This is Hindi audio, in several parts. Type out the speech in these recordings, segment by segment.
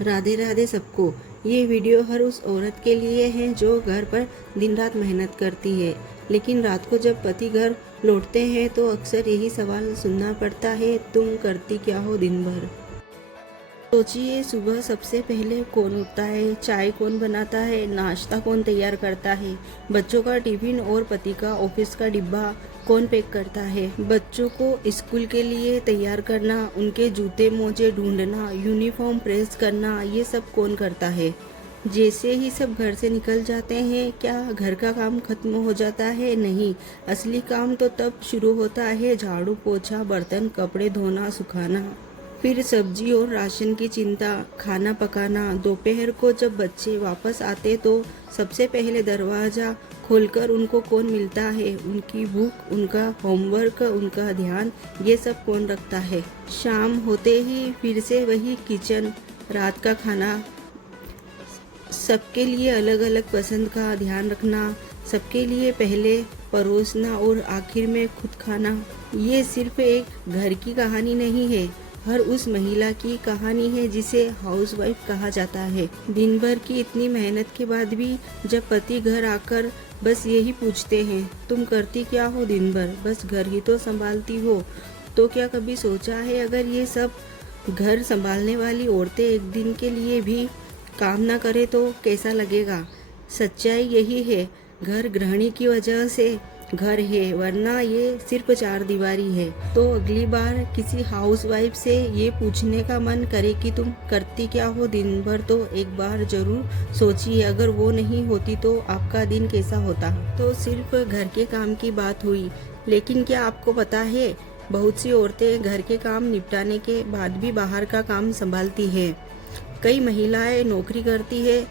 राधे राधे सबको। ये वीडियो हर उस औरत के लिए है जो घर पर दिन रात मेहनत करती है, लेकिन रात को जब पति घर लौटते हैं तो अक्सर यही सवाल सुनना पड़ता है, तुम करती क्या हो दिन भर। सोचिए, सुबह सबसे पहले कौन उठता है, चाय कौन बनाता है, नाश्ता कौन तैयार करता है, बच्चों का टिफिन और पति का ऑफिस का डिब्बा कौन पैक करता है, बच्चों को स्कूल के लिए तैयार करना, उनके जूते मोजे ढूंढना, यूनिफॉर्म प्रेस करना, ये सब कौन करता है। जैसे ही सब घर से निकल जाते हैं, क्या घर का काम खत्म हो जाता है? नहीं, असली काम तो तब शुरू होता है, झाड़ू पोछा, बर्तन, कपड़े धोना, सुखाना, फिर सब्जी और राशन की चिंता, खाना पकाना। दोपहर को जब बच्चे वापस आते तो सबसे पहले दरवाज़ा खोलकर उनको कौन मिलता है, उनकी भूख, उनका होमवर्क, उनका ध्यान, ये सब कौन रखता है। शाम होते ही फिर से वही किचन, रात का खाना, सबके लिए अलग अलग पसंद का ध्यान रखना, सबके लिए पहले परोसना और आखिर में खुद खाना। ये सिर्फ एक घर की कहानी नहीं है, हर उस महिला की कहानी है जिसे हाउसवाइफ कहा जाता है। दिन भर की इतनी मेहनत के बाद भी जब पति घर आकर बस यही पूछते हैं, तुम करती क्या हो दिन भर, बस घर ही तो संभालती हो, तो क्या कभी सोचा है अगर ये सब घर संभालने वाली औरतें एक दिन के लिए भी काम ना करे तो कैसा लगेगा। सच्चाई यही है, घर गृहिणी की वजह से घर है, वरना ये सिर्फ चार दीवारी है। तो अगली बार किसी हाउसवाइफ से ये पूछने का मन करे कि तुम करती क्या हो दिन भर, तो एक बार जरूर सोचिए, अगर वो नहीं होती तो आपका दिन कैसा होता। तो सिर्फ घर के काम की बात हुई, लेकिन क्या आपको पता है, बहुत सी औरतें घर के काम निपटाने के बाद भी बाहर का काम संभालती है। कई महिलाएं नौकरी करती है,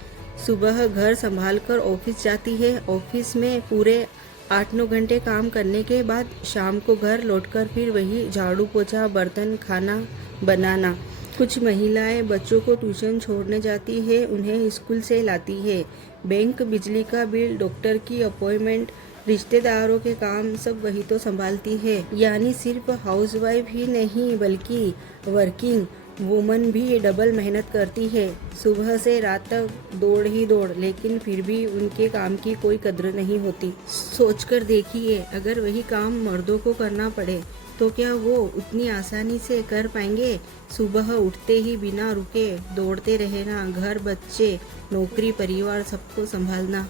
सुबह घर संभाल कर ऑफिस जाती है, ऑफिस में पूरे 8-9 घंटे काम करने के बाद शाम को घर लौटकर फिर वही झाड़ू पोछा, बर्तन, खाना बनाना। कुछ महिलाएं बच्चों को ट्यूशन छोड़ने जाती है, उन्हें स्कूल से लाती है, बैंक, बिजली का बिल, डॉक्टर की अपॉइंटमेंट, रिश्तेदारों के काम सब वही तो संभालती है। यानी सिर्फ हाउसवाइफ ही नहीं बल्कि वर्किंग वुमन भी डबल मेहनत करती है। सुबह से रात तक दौड़ ही दौड़, लेकिन फिर भी उनके काम की कोई कद्र नहीं होती। सोचकर देखिए, अगर वही काम मर्दों को करना पड़े तो क्या वो उतनी आसानी से कर पाएंगे। सुबह उठते ही बिना रुके दौड़ते रहना, घर, बच्चे, नौकरी, परिवार सबको संभालना।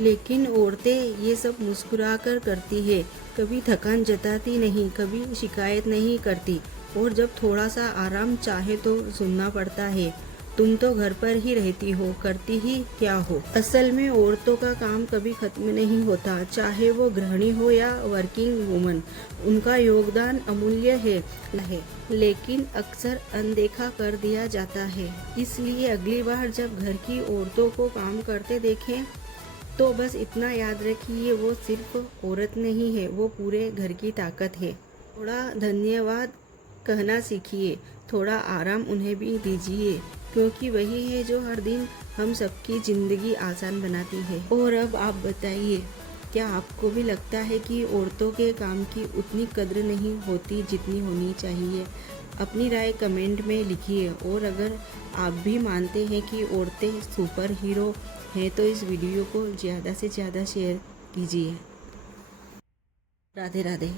लेकिन औरतें ये सब मुस्कुराकर करती है, कभी थकान जताती नहीं, कभी शिकायत नहीं करती, और जब थोड़ा सा आराम चाहे तो सुनना पड़ता है, तुम तो घर पर ही रहती हो, करती ही क्या हो। असल में औरतों का काम कभी खत्म नहीं होता, चाहे वो गृहिणी हो या वर्किंग वुमन, उनका योगदान अमूल्य है, लेकिन अक्सर अनदेखा कर दिया जाता है। इसलिए अगली बार जब घर की औरतों को काम करते देखें तो बस इतना याद रखिए, वो सिर्फ औरत नहीं है, वो पूरे घर की ताकत है। थोड़ा धन्यवाद कहना सीखिए, थोड़ा आराम उन्हें भी दीजिए, क्योंकि वही है जो हर दिन हम सबकी ज़िंदगी आसान बनाती है। और अब आप बताइए, क्या आपको भी लगता है कि औरतों के काम की उतनी कद्र नहीं होती जितनी होनी चाहिए? अपनी राय कमेंट में लिखिए, और अगर आप भी मानते हैं कि औरतें सुपर हीरो हैं तो इस वीडियो को ज़्यादा से ज़्यादा शेयर कीजिए। राधे राधे।